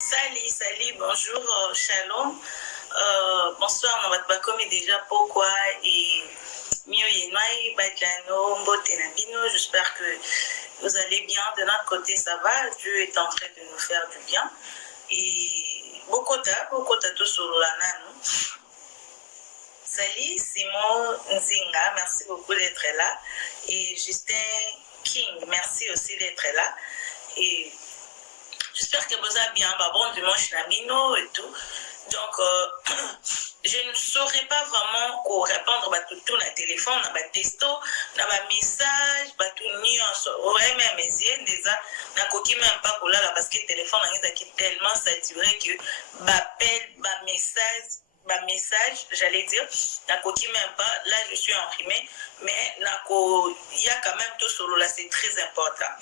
Salut, bonjour, shalom. Bonsoir, on va te comme déjà pourquoi et j'espère que vous allez bien. De notre côté, ça va. Dieu est en train de nous faire du bien. Et beaucoup de tout sur la nano. Salut, Simon Nzinga, merci beaucoup d'être là. Et Justin King, merci aussi d'être là. Et j'espère que vous allez bien. Bon dimanche, Namino et tout. Donc, je ne saurais pas vraiment répondre à tout le téléphone, à ma texto, à ma message, à tout nuance. Ouais, mais mes yeux, déjà, n'a coquille même pas pour là, parce que le téléphone est tellement saturé que m'appelle, ma message, j'allais dire, n'a coquille même pas. Là, je suis imprimé, mais il y a quand même tout solo là, c'est très important.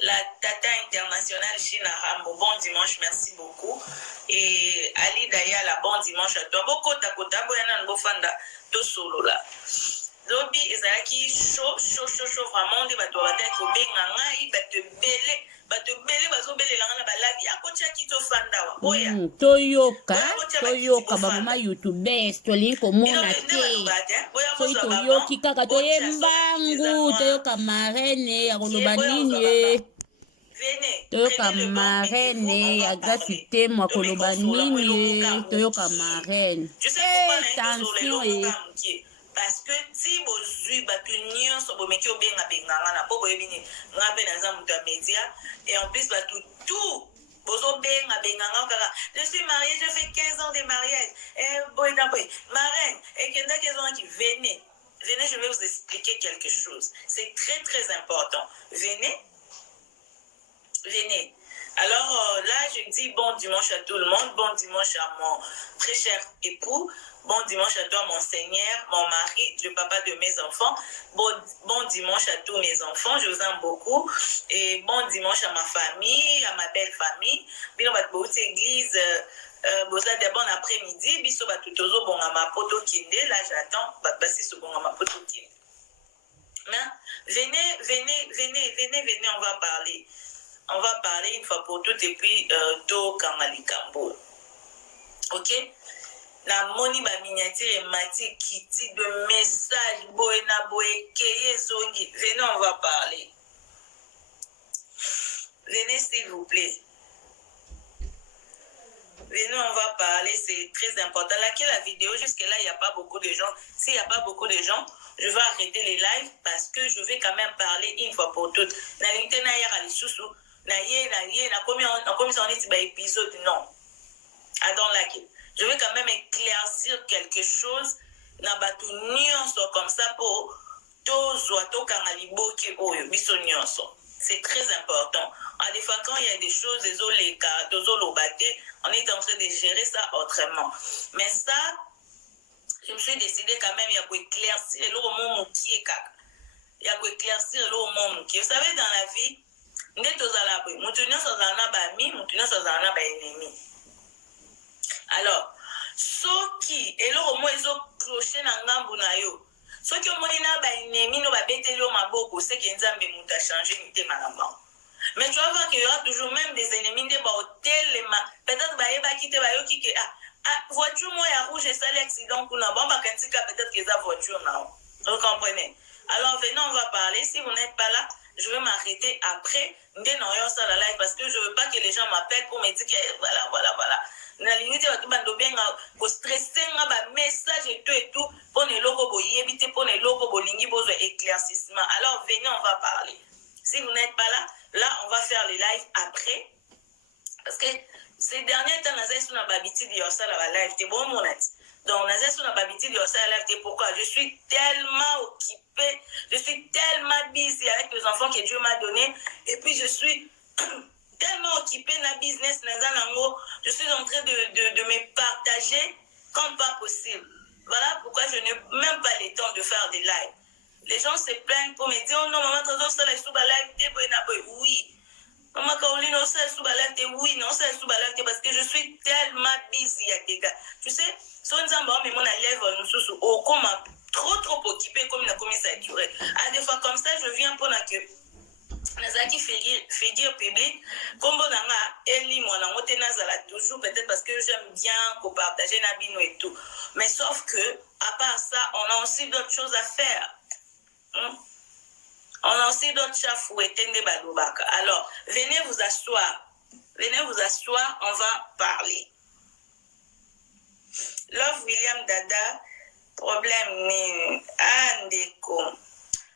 La Tata Internationale China Rambo, bon dimanche, merci beaucoup. Et Ali Dayala, bon dimanche à toi. Beaucoup de boyana bofanda to solo là. Lobi ezalaki chaud vraiment de bato ba ko benganga i bato belé bazo belé langa na balabi ya ko tia kito fanda wa. Oya. Toyoka ba mama YouTubers toli ko mona te. So toyoki kaka toyembangu toyoka marene ya koloba nini. Toyoka marene ya grafite mwa koloba nini. Toyoka marene. Attention parce que si bozui batu nyonso bomeki obenga benganga na po boyebini ngabe naza mutu ya média et en plus batu tout bozo benga benganga kaka je suis mariée, je fais 15 ans de mariage boy marraine et kenda kezonga ki venez, je vais vous expliquer quelque chose, c'est très très important. Venez. Alors là, je dis bon dimanche à tout le monde, bon dimanche à mon très cher époux, bon dimanche à toi mon Seigneur, mon mari, le papa de mes enfants, bon dimanche à tous mes enfants, je vous aime beaucoup, et bon dimanche à ma famille, à ma belle famille, bino bat bouti église, boza de bon après-midi, biso bat tutozo bon à ma poto kinde, là j'attends, bat basi so bon à ma poto kinde. Venez, on va parler. On va parler une fois pour toutes et puis to Kamali Kambo. Ok? La moni ba miniature et mati kiti de message boy na boy keye zongi. Venez, on va parler. Venez s'il vous plaît. Venez, on va parler, c'est très important. Laquelle la vidéo, jusque-là, il n'y a pas beaucoup de gens. S'il n'y a pas beaucoup de gens, je vais arrêter les lives parce que je vais quand même parler une fois pour toutes. Na limite na yara li susu. Na combien on est épisode non. I don't like it. Je vais quand même éclaircir quelque chose na batu nyonso comme ça pour tozo to kangalibo ki oyo biso nyonso. C'est très important. Des fois quand il y a des choses on est en train de gérer ça autrement. Mais ça je me suis décidé quand même il y a pour éclaircir le moment qui est kaka. Il y a pour éclaircir le moment qui. Vous savez dans la vie alors soki eloko mo ezo clocher na ngambu na yo soki omoni na ba ennemi no ba beteli o maboko c'est que nzambe muta changer mitema na bango. Mais tu vas voir qu'il y aura toujours même des ennemis de ba hôtel peut-être ba yeba kite ba yoki ke voiture mo ya rouge et ça l'accident kuna bon ba kantika peut-être que ça voiture na. Vous comprenez? Alors venez, on va parler. Si vous n'êtes pas là, je vais m'arrêter après. Parce que je ne veux pas que les gens m'appellent pour me dire que voilà. Na limite batu bando benga ko stresser nga message et tout pour ne loko boye éviter pour ne loko bolingi besoin éclaircissement. Alors venez, on va parler. Si vous n'êtes pas là on va faire les lives après parce que ces derniers temps nazai suna babiti di yosa la live te bon mon net. Donc nazai suna babiti di yosa la live te pourquoi je suis tellement occupée, je suis tellement busy avec les enfants que Dieu m'a donné et puis je suis tellement occupée dans le business, je suis en train de me partager comme pas possible. Voilà pourquoi je n'ai même pas le temps de faire des lives. Les gens se plaignent pour me dire, oh non, maman, ça la sous live, oui. Maman Caroline, ça la sous live, oui, non, ça la sous live, parce que je suis tellement busy avec des gars. Tu sais, si on dit, mais mon élève, nous sommes trop occupés, comme il a commencé à durer. À des fois comme ça, je viens pour que nazalaki figure publique kombo nanga eli mwana ngote nazala toujours peut-être parce que j'aime bien partager na bino et tout, mais sauf que à part ça on a aussi d'autres choses à faire. On a aussi d'autres chats fouettés de balobaka. Alors venez vous asseoir, on va parler. Love William Dada, problème ni andeko.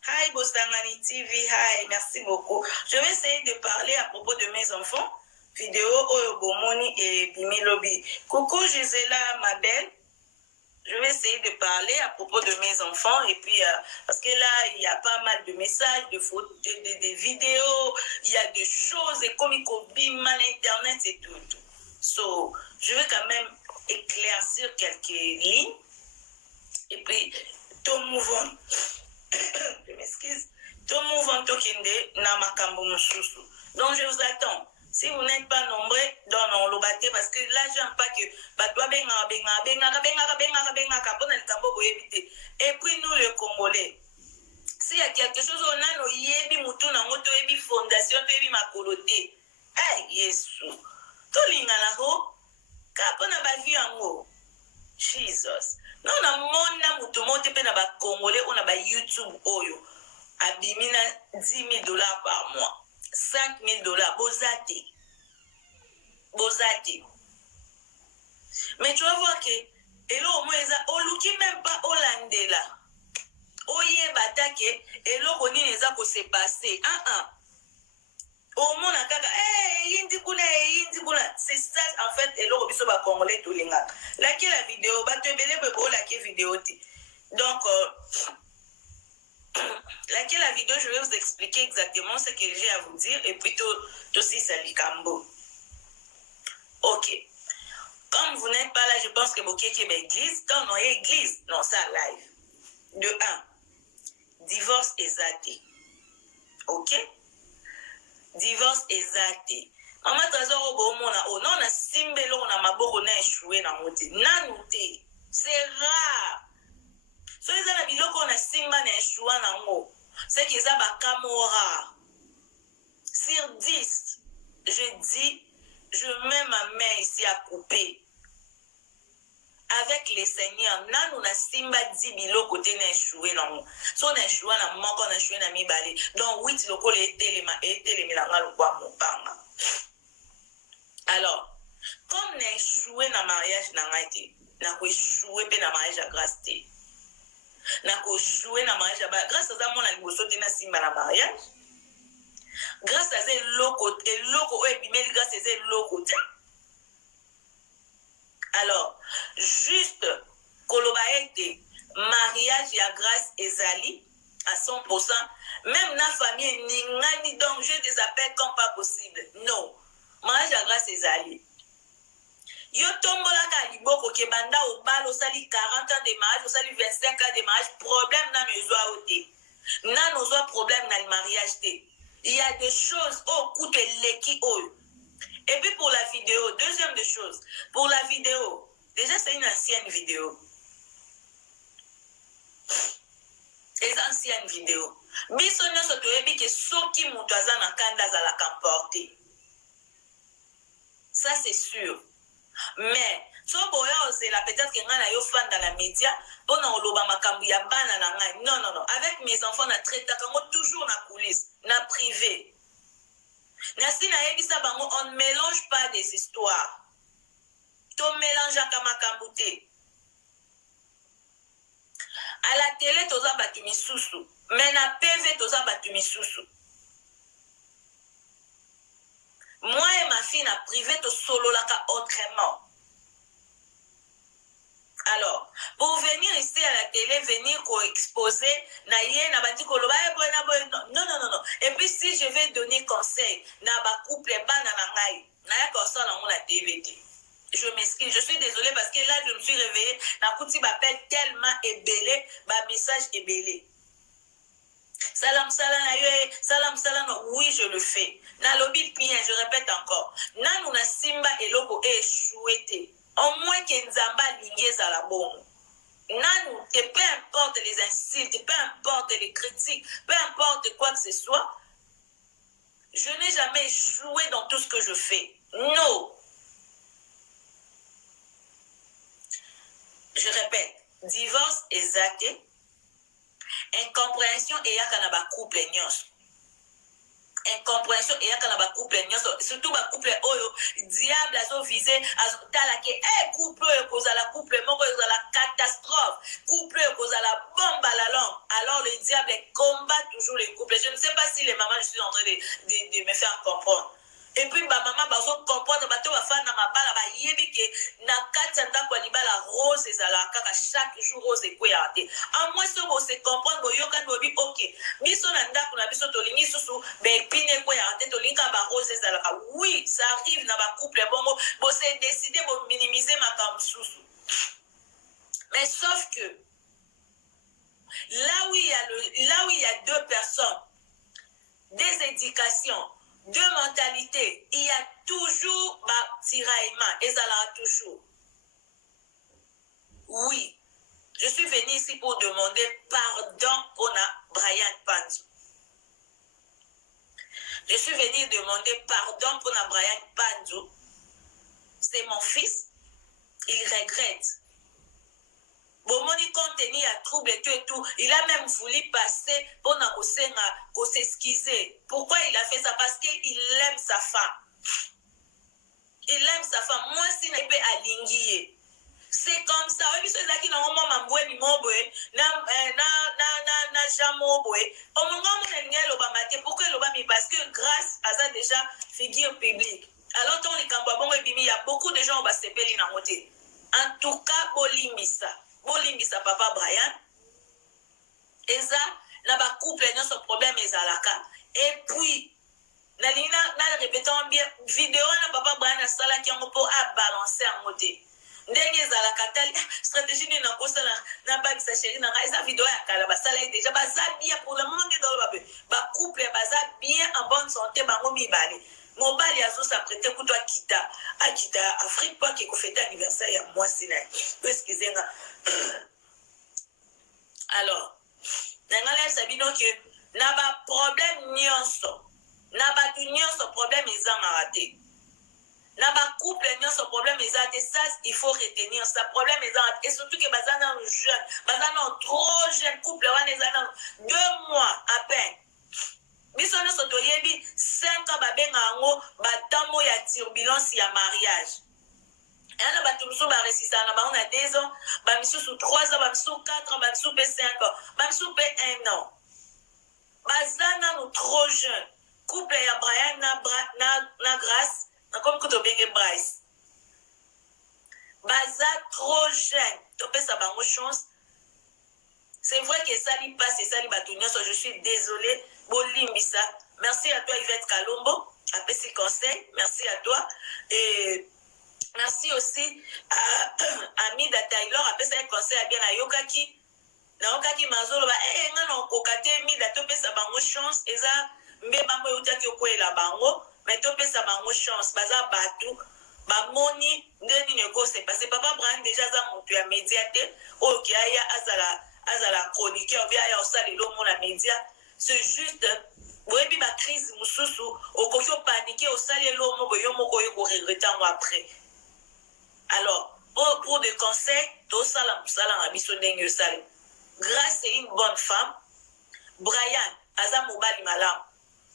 Hi Bostangani TV, hi, merci beaucoup. Je vais essayer de parler à propos de mes enfants. Vidéo Oyobomoni et Bimilobi. Coucou Gisela, ma belle. Je vais essayer de parler à propos de mes enfants. Et puis, parce que là, il y a pas mal de messages, de photos, de vidéos. Il y a des choses, et comme il combine Internet et tout. So, je vais quand même éclaircir quelques lignes. Et puis, tout mouvement. Je m'excuse. Tout mouvement tokende na makambo mususu. Donc je vous attends. Si vous n'êtes pas nombreux, dans le bâté, parce que là j'aime pas que et puis nous les Congolais, s'il y a quelque chose on a no yebi mutu na moto yebi fondation yebi makoloté. Hey Yesu. To lingala ho kapona ba vie yango. Jesus. Non, on a mon mutu monte pe na ba Congolais, on a ba YouTube oyo. Abimina $10,000 par mois. $5,000. Bozate. Mais tu vas voir que elo au luki même pas Hollandela. Oye batake elo koni neza ko se passer. Au monde a kaka yindi kuna. C'est ça en fait elo biso ba Congolais to linga. Like la vidéo ba te bele be la vidéo ti. Donc laquelle la vidéo, je vais vous expliquer exactement ce que j'ai à vous dire et puis tout si c'est l'icambo. Ok. Comme vous n'êtes pas là, je pense que vous êtes église. Quand on est église, non, ça live. De 1. Divorce exacté. Ok? Divorce exacté. Maman trésor au bon mona o non na simbelo na maboko na échoué na moté. Nanouté. C'est rare. So ils ont biloko na simba na échoué na ngo. C'est qu'ils ont bakamora. Sur 10, je dis, je mets ma main ici à couper. Avec les seigneurs, nan on a simba 10 biloko te na échoué na ngo. So na échoué na moko na échoué na mibale. Donc 8 loko le etelemi na ngalo kwa mopanga. Alors, comme na échoué na mariage na ngai na ko échoué pe na mariage à grâce te. Na ko échoué na mariage à grâce à ça mon liboso te na simba na mariage. Grâce à ces locaux et puis grâce à ces locaux. Alors, juste kolobaete mariage à grâce ezali à 100%, même na famille ningani, donc je les appelle comme pas possible. Non, mariage à grâce ezali. Yo tombola ka liboko ke banda au bal osali 40 ans de mariage, osali 25 ans de mariage, problème na mezoa ote. Na nozoa problème na le mariage te. Il y a des choses au coup de l'équipe. Et puis pour la vidéo, deuxième des choses, pour la vidéo, déjà c'est une ancienne vidéo. Les anciennes vidéos. Bisonyo sotoyebi ke soki mutaza na kanda za la camporté. Ça c'est sûr. Mais so boya osela peut-être que ngana yo fan dans la média pona oloba makambu ya bana na ngai. Non. Avec mes enfants na traita kango toujours na coulisse, na privé. Nasi na yebisa bango, on ne mélange pas des histoires. To mélange ka makambu te. À la télé toza batu misusu, mais na PV toza batu misusu. Moi et ma fille na privé to solo laka autrement. Alors, pour venir ici à la télé, venir exposer, non. Et puis si je vais donner conseil, je m'excuse, je suis désolée parce que là je me suis réveillée, na kuti m'appelle tellement ébélé, ma message ébélé. Salam, oui je le fais. Na lobby bien, je répète encore. Nanu na simba eloko échoué. Au moins que Nzamba lignez à la bombe. Nanou, peu importe les insultes, peu importe les critiques, peu importe quoi que ce soit, Je n'ai jamais échoué dans tout ce que je fais. Non. Je répète, divorce exact, incompréhension et yakanaba couple nyos. Incompréhension et yakanaba couple nyos. Surtout ba couple oyo diable azo visé tala ke couple oyo kozala couple moko kozala catastrophe. Couple oyo kozala bombe à la langue. Alors le diable combat toujours les couples. Je ne sais pas si les mamans je suis en train de me faire comprendre. Et puis ba maman bazo comprendre bato bafana na mabala ba yebi ke na kati ndako libala rose ezala kaka chaque jour rose ekoya te. En moins so bo se comprendre bo yoka bobi OK. Biso na ndako na biso tolingi susu be pine ekoya te tolinga ba rose ezala ka. Oui, ça arrive na ba couple bongo bo se décider bo minimiser makambo susu. Mais sauf que là où il y a deux personnes, des éducations, deux mentalités, il y a toujours tiraillement et ça là toujours. Oui, je suis venue ici pour demander pardon pour Brian Panzo. Je suis venue demander pardon pour Brian Panzo. C'est mon fils, il regrette. Bon, mon contenu à trouble et tout, il a même voulu passer pour s'excuser. Pourquoi il a fait ça? Parce qu'il aime sa femme. Il aime sa femme. Moi, si je peux aligner. C'est comme ça. Oui, c'est ça qui n'a pas m'emboué ni m'emboué. Na jamoboué. Au moment où on est pourquoi l'obama? Parce que grâce à ça déjà figure publique. Alors, dans les campagnes, il y a beaucoup de gens qui vont se péler dans le côté. En tout cas, Bolimbisa. Bolimbisa papa Brian. Eza, na ba couple n'a son problème ezalaka. Et puis, na répétant bien vidéo na papa Brian na sala qui on peut balancer en côté. Ndenge ezalaka tali stratégie ni na kosa na ba sa chérie na eza vidéo ya kala ba sala déjà ba za bien pour le moment dans ba couple ba za bien en bonne santé ba ngomi bali. Mobali azo s'apprêter kuto akita Afrique pas qui fête anniversaire ya moi sina. Excusez-moi. Alors, nangala sabino que na ba problème nyonso. Na ba nyonso problème ezanga raté. Na ba couple nyonso problème ezate ça il faut retenir ça problème ezanga et surtout que bazana jeune, bazana trop jeune couple wana ezana 2 mois à peine. Biso nyonso toyebi 5 ans babenga ngo batamo ya turbulence ya mariage. Et on a battu le ba resisana ba on a 2 ans, ba misu sous 3 ans, ba misu 4 ans, ba misu 5 ans, ba misu 1 an. Bazana nous trop jeune. Couple ya Brian na grâce, na comme que to benge Bryce. Baza trop jeune. To pe sa bango chance. C'est vrai que ça lui passe et ça lui batounia, je suis désolée. Bolimbisa. Merci à toi Yvette Kalombo, à Pessi Conseil. Merci à toi. Et merci aussi à Amida Taylor, à Pessi Conseil à bien à Yokaki. Na Yokaki Mazolo, ngana okate Mida to pesa bango chance. Eza mbe bango yutaki okwela bango. Mais to pesa bango chance. Baza batu. Bamoni ndeni neko c'est passé. Papa Brian déjà za montu ya médiateur. Ok, aya azala chroniqueur bien aya osali lomo la média. C'est juste oui ma crise mususu okoki paniquer osali lomo boyo moko yo ko regretter moi après. Alors pour des conseils to sala musala na biso ndenge osali. Grâce c'est une bonne femme. Brian aza mobali malam.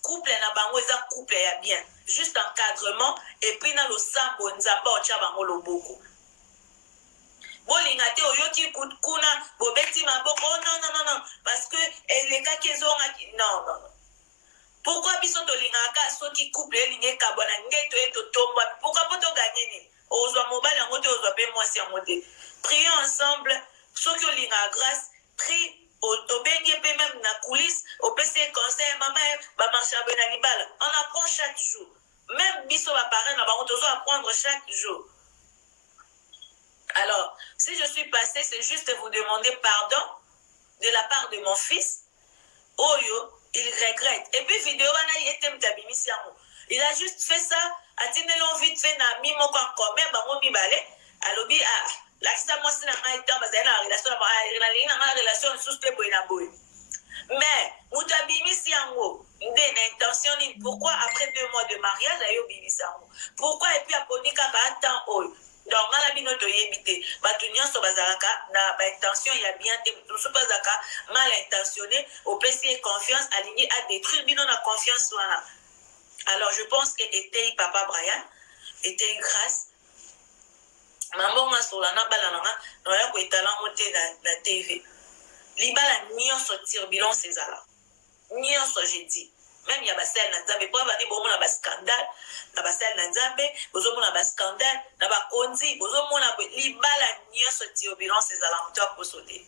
Couple na bango eza couple ya bien. Juste encadrement et puis na lo sambo nzamba ocha bango loboko. Bolingate oyoki kuna bobeti maboko non parce que les cas qui ont non. Pourquoi biso to lingaka soki couple linge kabona ngeto eto tomba pourquoi pas to gagner ni ozwa mobile ngote ozwa pe mwasi ngote. Prions ensemble soki olinga grâce prie au bengue même na coulisse au PC conseil maman ba marcher ben libala. On apprend chaque jour. Même biso ba parents na ba on doit apprendre chaque jour. Alors, si je suis passée, c'est juste vous demander pardon de la part de mon fils. Oyo, il regrette. Et puis, vidéo, il a juste fait ça. A-t-il vite fait na mi moko en commun, bango mi balé. Alobi, la ça moi c'est na relation, na relation sous te boy na boy. Mais mutabimisi yango nde na intention nini? Pourquoi après 2 mois de mariage ayo bimisi yango? Pourquoi et puis aponi kaka temps oyo? Donc ngala bino toyebi te bato nyonso bazalaka na ba intention ya bien te, mutu bazalaka mal intentionné opesi confiance alingi à détruire bino na confiance wana. Alors je pense que était papa Brian était grâce mambonga solana balananga na ya ko etala moté na TV libala nyonso turbulence ezala nyonso j'ai dit même ya basel na nzambe po badi bomona ba scandale na basel na nzambe bozomona ba scandale na ba konzi bozomona libala nyonso turbulence ezala moto akosote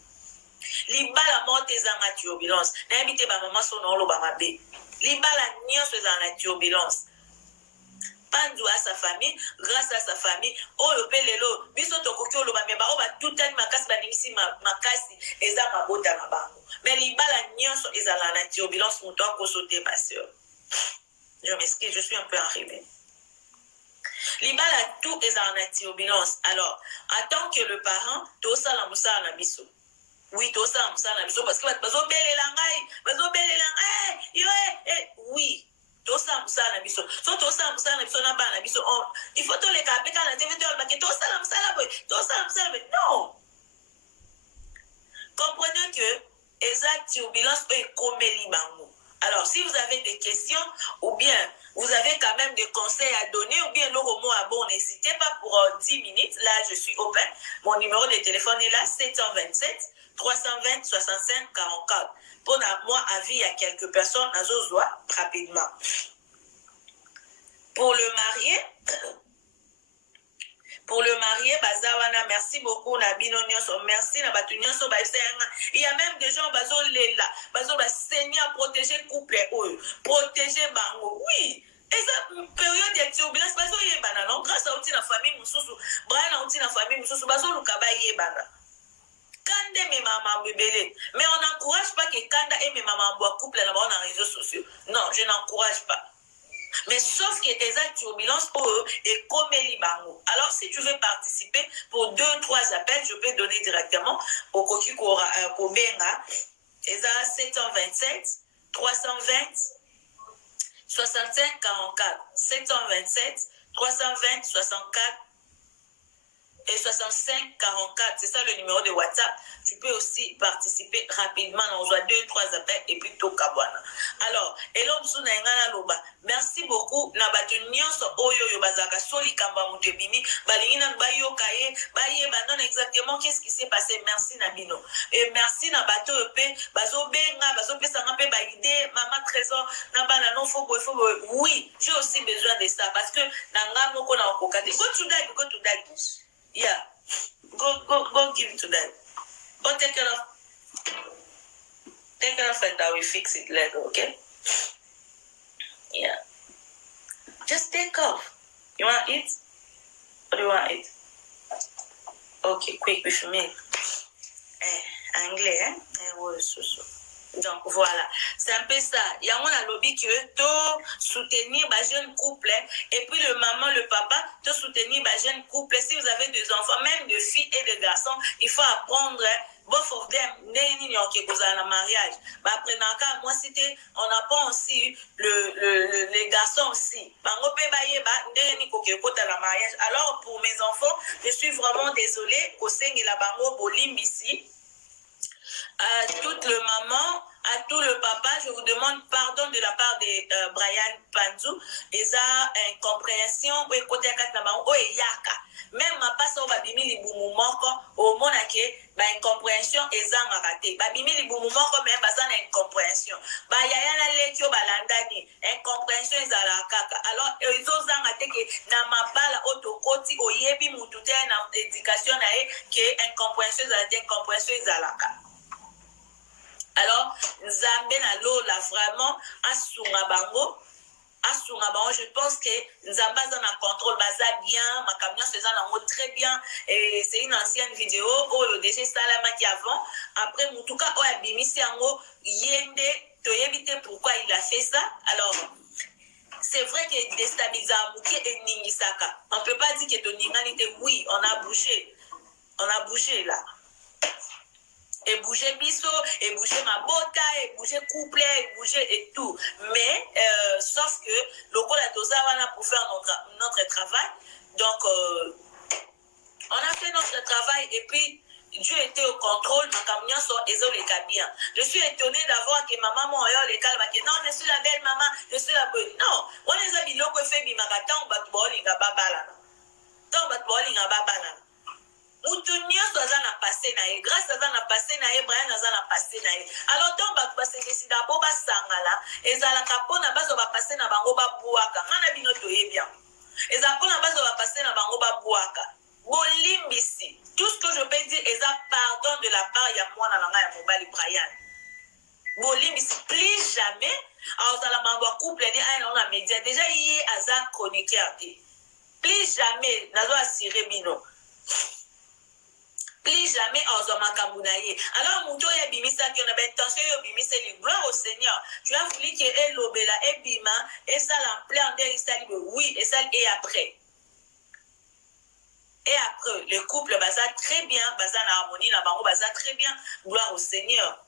libala moto ezanga turbulence na yebite ba mama so na oloba mabe libala nyonso ezala na turbulence. Pandu à sa famille, grâce à sa famille, oh le pelelo, biso tokoki oloba meba oba tutani makasi banimisi makasi eza mabota na bango. Mais libala nyonso ezala na turbulence muto akosote ma sœur. Je m'excuse, je suis un peu enrhumée. Libala tout ezala na turbulence. Alors, attends que le parent tosala musala na biso. Oui, tosala musala na biso parce que bazo belela ngai, yo oui. Tosa musala biso so tosa musala biso na bana biso il faut to le kapeka na TV to albaki tosa musala boy non, comprenez que exact turbulence est comme libango. Alors si vous avez des questions ou bien vous avez quand même des conseils à donner ou bien le mot à bon, n'hésitez pas pour 10 minutes. Là je suis open, mon numéro de téléphone est là 727 320 65 44. Pour moi, avis à quelques personnes, à Zozoa, rapidement. Pour le marié, Bazawana, merci beaucoup, Nabino Nyonso, merci, Nabatu Nyonso, il y a même des gens, Bazo Lela, Bazo Seigneur, protéger couple, protéger Bango, oui. Et ça, période de turbulence, Bazo Yebana, non, grâce à outil la famille, Moussou, Brian outil la famille, Moussou, Bazo Lukaba Yebana. Kande mes mamans bébélé. Mais on n'encourage pas que Kanda et mes mamans boivent couple dans les réseaux sociaux. Non, je n'encourage pas. Mais sauf que tes turbulences pour eux et comme Libango. Alors si tu veux participer pour 2-3 appels, je peux donner directement au Koki Kobenga. Et ça 727 320 65 44. 727 320 64 et 65 44, c'est ça le numéro de WhatsApp. Tu peux aussi participer rapidement. On reçoit 2-3 appels et puis tout kabwana. Alors, merci beaucoup. Exactement qu'est-ce qui s'est passé. Merci Nabino. Et merci Nabato EP. Maman Trésor. Oui, j'ai aussi besoin de ça parce que go to that. Yeah, go give it to them. Go take care of it. I will fix it later, okay? Yeah. Just take off. You want to eat? What do you want to eat? Okay, quick with me. Anglais, hein? Donc voilà, c'est un peu ça. Il y a un lobby qui veut soutenir les jeunes couples et puis le maman, le papa, te soutenir les jeunes couples. Si vous avez des enfants, même de filles et de garçons, il faut apprendre. Both of them, le mariage. Moi, c'était, on apprend aussi les garçons aussi. Alors, pour mes enfants, je suis vraiment désolée. À toute le maman, à tout le papa, je vous demande pardon de la part de Brian Panzou. Et ça, incompréhension, même ma passe au babimi li boumou moko, au monake, incompréhension et ça m'a raté. Babimi li boumou moko, même pas ça incompréhension. Yaya lekyo balandani, incompréhension et la kaka. Alors, ils ont zangaté que na ma bala otokoti, o yebi moutouté na éducation nae, que incompréhension et la kaka. Alors, Nzambe na lola vraiment asunga bango, je pense que Nzamba en a contrôle baza bien, ma camion se en très bien et c'est une ancienne vidéo où le DG Salama qui avant, après en tout cas a bimisi ango yende to éviter pourquoi il a fait ça. Alors c'est vrai que déstabiliser Mouki et Ningisaka. On peut pas dire que ton Ninganité, oui, on a bougé là. et bouger biso, et bouger ma bota, et bouger couple, et bouger et tout. Mais, sauf que, le col a dosé pour faire notre travail. Donc, on a fait notre travail et puis Dieu était au contrôle, ma camion sont bien. Je suis étonnée d'avoir que ma maman a les calmes, non, je suis la belle maman, je suis la bonne. Non, on les a mis là que fait bimagatan, batboling à babalana. Tant batboling à babalana. Mutunio soza na passé nae, grâce à ça na passé nae, Brian naza na passé nae. Alors tant bat passé que si d'abord ba sangala, ezala kapona bazo ba passé na bango ba buaka. Ngana bino toye bien. Ezapona bazo ba passé na bango ba buaka. Bolimbisi. Tout ce que je peux dire est un pardon de la part ya moi na nga ya mobali Brian. Bolimbisi plus jamais. Alors ça la mamba couple ni ay na média déjà yi aza chroniqueur. Plus jamais nazo assurer bino. Plus jamais Ozoma Kambunaye. Alors, Mouto ya bimisa qui on a intention de bimisa les gloire au Seigneur. Tu as voulu que elle l'obéla et bima et ça l'empleur de oui et ça et après. Et après, le couple basa très bien, basa na harmonie na bango basa très bien, gloire au Seigneur.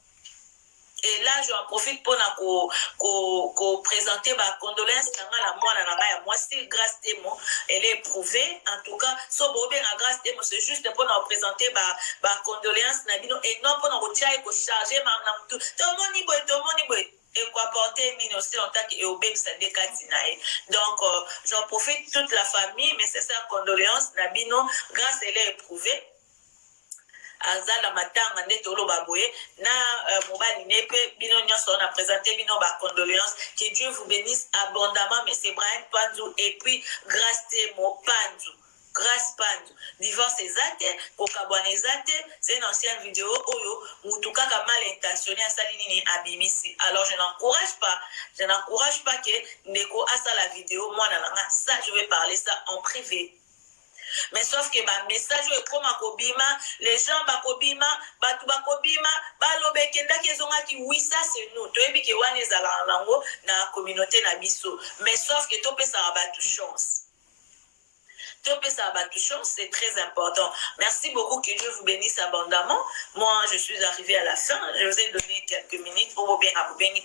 Et là, j'en profite pour présenter ma condolence à moi, c'est grâce à moi, elle est éprouvée. En tout cas, grâce à moi, c'est juste pour nous présenter ma condolence et non pour nous charger tout le monde. Et quoi porter mine aussi en tant que ça donc j'en profite toute la famille, mais c'est ça condoléance Nabino, grâce elle est éprouvée. Azala matanga netolo baboye na mobali nepe bino nyonso on a présenté bino ba condoléances, que Dieu vous bénisse abondamment monsieur Brian Panzu et puis grâce temo Panzu grâce Panzu divorce ezate kokabwana ezate. C'est une ancienne vidéo oyo mutuka ka mal intentionné asali nini abimisi. Alors je n'encourage pas que ndeko asa la vidéo moi na ça je vais parler ça en privé. Mais sauf que ma message est comme à Kobima, les gens bakobima, batu bakobima, balobekenda kezonga ki oui ça c'est nous. Toyebi ke wane zala lango na communauté na biso. Mais sauf que topé ça abatu chance. C'est très important. Merci beaucoup, que Dieu vous bénisse abondamment. Moi, je suis arrivée à la fin. Je vous ai donné quelques minutes pour vous bien bénir.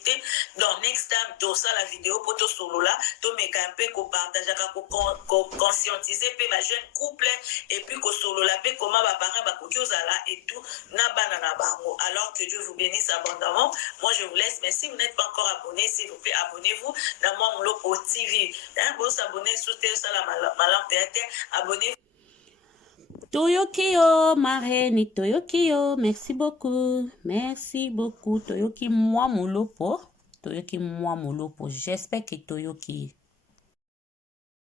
Donc, next time, tout ça, la vidéo, pour tout solo là, tout me camper, qu'on partage, qu'on conscientiser, puis ma jeune couple, et puis qu'on solo là, puis comment ma parent, ma là, et tout, alors que Dieu vous bénisse abondamment. Moi, je vous laisse. Mais si vous n'êtes pas encore abonné, s'il vous plaît, abonnez-vous dans mon Molopo TV. Vous vous abonnez sur ça, la malampe. Abonnez-vous. Toyoki yo, marraine, Toyoki yo, merci beaucoup, Toyoki moi Molopo, j'espère que Toyoki.